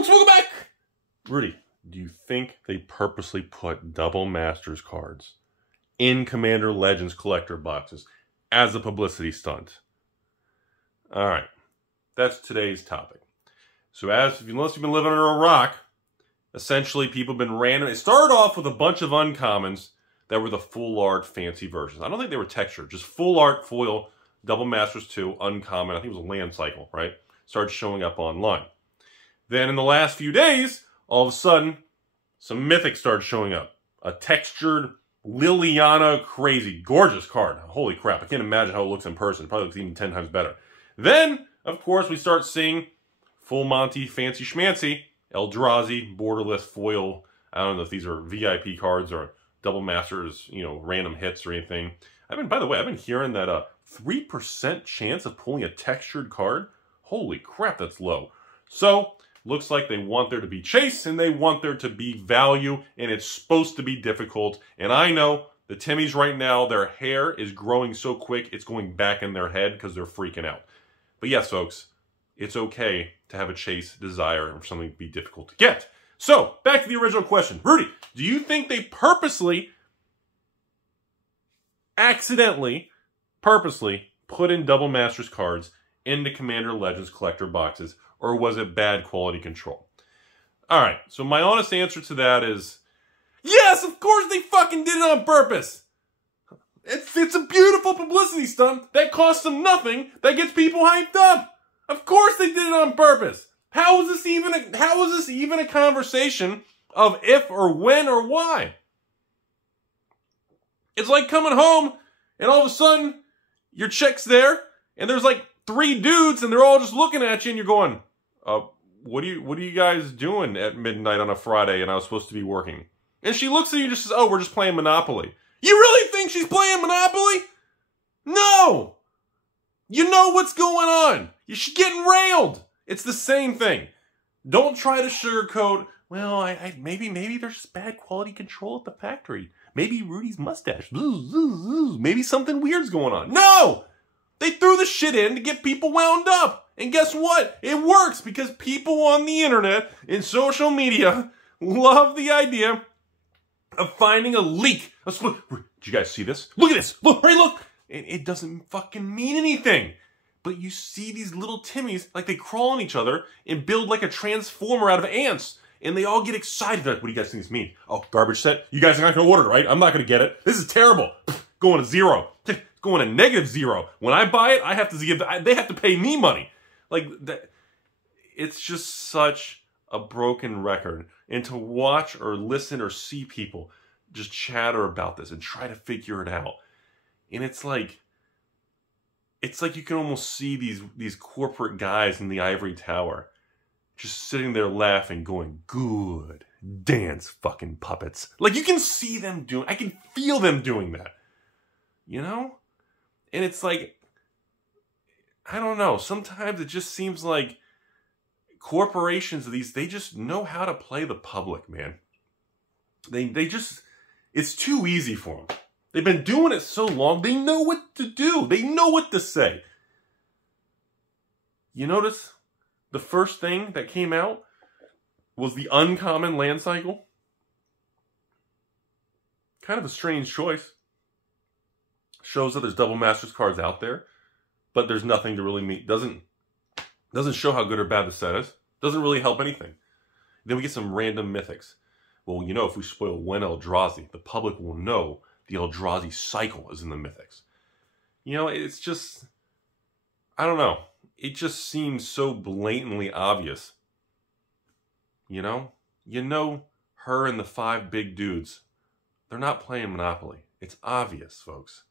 folks, welcome back. Rudy, do you think they purposely put double Masters cards in Commander Legends collector boxes as a publicity stunt? All right, that's today's topic. So unless you've been living under a rock, essentially people have been random. It started off with a bunch of uncommons that were the full art fancy versions. I don't think they were textured, just full art foil, double Masters 2, uncommon. I think it was a land cycle, right? Started showing up online. Then in the last few days, all of a sudden, some mythics started showing up. A textured Liliana crazy, gorgeous card. Holy crap, I can't imagine how it looks in person. It probably looks even 10 times better. Then, of course, we start seeing full Monty, fancy schmancy, Eldrazi, borderless foil. I don't know if these are VIP cards or double Masters, you know, random hits or anything. By the way, I've been hearing that a 3% chance of pulling a textured card. Holy crap, that's low. So, looks like they want there to be chase and they want there to be value, and it's supposed to be difficult. And I know the Timmies right now, their hair is growing so quick, it's going back in their head because they're freaking out. But yes, folks, it's okay to have a chase desire and for something to be difficult to get. So, back to the original question. Rudy, do you think they purposely put in double Masters cards into Commander Legends collector boxes, or was it bad quality control? All right, so my honest answer to that is, yes, of course they fucking did it on purpose. It's a beautiful publicity stunt that costs them nothing, that gets people hyped up. Of course they did it on purpose. How is this even a conversation of if or when or why? It's like coming home and all of a sudden your chick's there and there's like 3 dudes and they're all just looking at you and you're going, what are you guys doing at midnight on a Friday and I was supposed to be working? And she looks at you and just says, oh, we're just playing Monopoly. You really think she's playing Monopoly? No! You know what's going on. You're getting railed. It's the same thing. Don't try to sugarcoat, well, maybe there's just bad quality control at the factory. Maybe Rudy's mustache. Maybe something weird's going on. No! They threw the shit in to get people wound up. And guess what? It works because people on the internet and social media love the idea of finding a leak. Did you guys see this? Look at this. Look, right, look. And it doesn't fucking mean anything. But you see these little Timmies, like they crawl on each other and build like a transformer out of ants. And they all get excited. Like, what do you guys think this means? Oh, garbage set? You guys are not going to order it, right? I'm not going to get it. This is terrible. Going to 0. Going to -0. When I buy it, they have to pay me money. Like, it's just such a broken record. And to watch or listen or see people just chatter about this and try to figure it out. And it's like you can almost see these corporate guys in the ivory tower just sitting there laughing, going, good, dance, fucking puppets. Like, you can see them I can feel them doing that. You know? And it's like, I don't know, sometimes it just seems like corporations, they just know how to play the public, man. They just, it's too easy for them. They've been doing it so long, they know what to do. They know what to say. You notice the first thing that came out was the uncommon land cycle? Kind of a strange choice. Shows that there's double Masters cards out there, but there's nothing to really meet. Doesn't show how good or bad the set is. Doesn't really help anything. Then we get some random mythics. Well, you know, if we spoil one Eldrazi, the public will know the Eldrazi cycle is in the mythics. You know, it's just, I don't know. It just seems so blatantly obvious. You know? You know her and the 5 big dudes. They're not playing Monopoly. It's obvious, folks.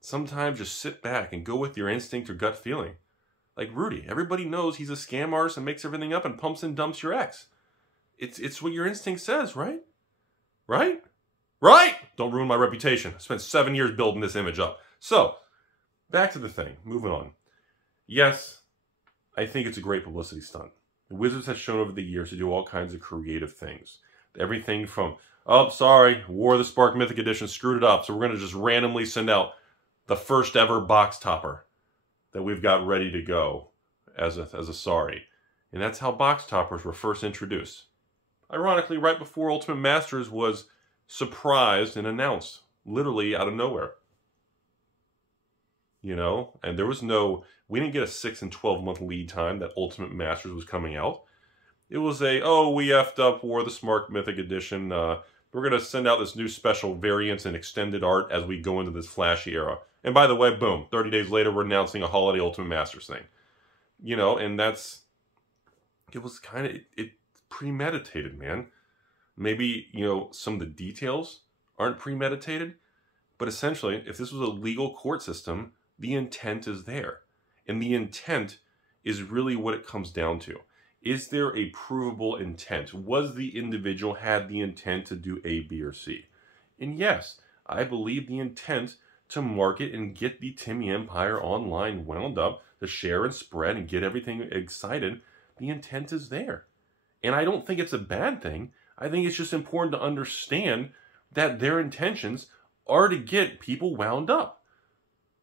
Sometimes just sit back and go with your instinct or gut feeling. Like Rudy, everybody knows he's a scam artist and makes everything up and pumps and dumps your ex. It's what your instinct says, right? Right? Right? Don't ruin my reputation. I spent 7 years building this image up. So, back to the thing. Moving on. Yes, I think it's a great publicity stunt. The Wizards have shown over the years to do all kinds of creative things. Everything from, oh, sorry, War of the Spark Mythic Edition screwed it up, so we're going to just randomly send out the first ever box topper that we've got ready to go as a sorry. And that's how box toppers were first introduced. Ironically, right before Ultimate Masters was surprised and announced, literally out of nowhere. You know, and there was no, we didn't get a 6 and 12 month lead time that Ultimate Masters was coming out. It was a, oh, we effed up, War of the Smart Mythic Edition. We're going to send out this new special variants and extended art as we go into this flashy era. And by the way, boom, 30 days later, we're announcing a holiday Ultimate Masters thing. You know, and that's, it was kind of, it premeditated, man. Maybe, you know, some of the details aren't premeditated, but essentially, if this was a legal court system, the intent is there. And the intent is really what it comes down to. Is there a provable intent? Was the individual had the intent to do A, B, or C? And yes, I believe the intent to market and get the Timmy Empire online wound up, to share and spread and get everything excited, the intent is there. And I don't think it's a bad thing. I think it's just important to understand that their intentions are to get people wound up,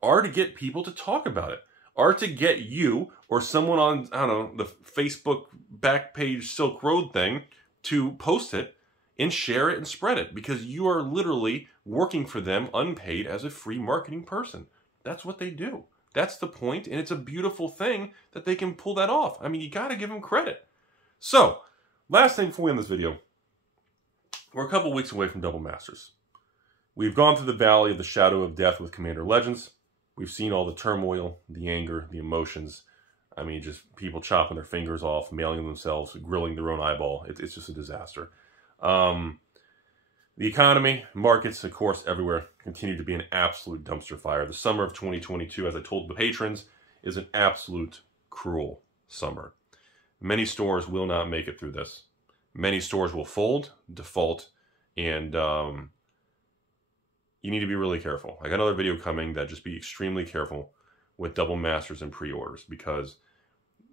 are to get people to talk about it, are to get you or someone on, I don't know, the Facebook back page Silk Road thing to post it and share it and spread it, because you are literally working for them unpaid as a free marketing person. That's what they do. That's the point, and it's a beautiful thing that they can pull that off. I mean, you got to give them credit. So, last thing before we end this video, we're a couple weeks away from Double Masters. We've gone through the valley of the shadow of death with Commander Legends. We've seen all the turmoil, the anger, the emotions. I mean, just people chopping their fingers off, mailing themselves, grilling their own eyeball. It's just a disaster. The economy, markets, of course, everywhere continue to be an absolute dumpster fire. The summer of 2022, as I told the patrons, is an absolute cruel summer. Many stores will not make it through this. Many stores will fold, default, and you need to be really careful. I got another video coming that just be extremely careful with Double Masters and pre-orders, because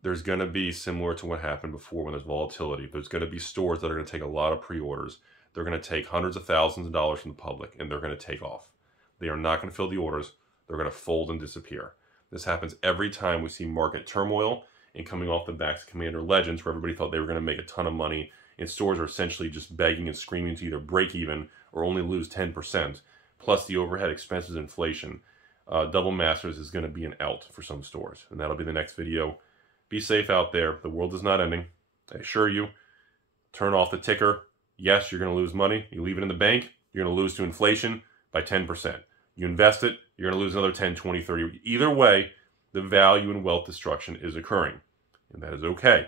there's going to be similar to what happened before when there's volatility. There's going to be stores that are going to take a lot of pre-orders. They're going to take hundreds of thousands of dollars from the public, and they're going to take off. They are not going to fill the orders. They're going to fold and disappear. This happens every time we see market turmoil, and coming off the backs of Commander Legends, where everybody thought they were going to make a ton of money, and stores are essentially just begging and screaming to either break even or only lose 10%, plus the overhead expenses, inflation. Double Masters is going to be an out for some stores, and that'll be the next video. Be safe out there. The world is not ending. I assure you. Turn off the ticker. Yes, you're going to lose money. You leave it in the bank, you're going to lose to inflation by 10%. You invest it, you're going to lose another 10, 20, 30. Either way, the value and wealth destruction is occurring. And that is okay.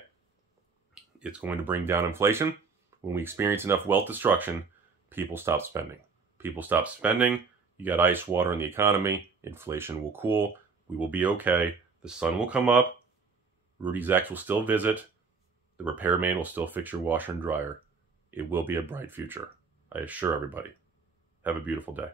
It's going to bring down inflation. When we experience enough wealth destruction, people stop spending. People stop spending. You got ice water in the economy. Inflation will cool. We will be okay. The sun will come up. Rudy's X will still visit. The repairman will still fix your washer and dryer. It will be a bright future. I assure everybody. Have a beautiful day.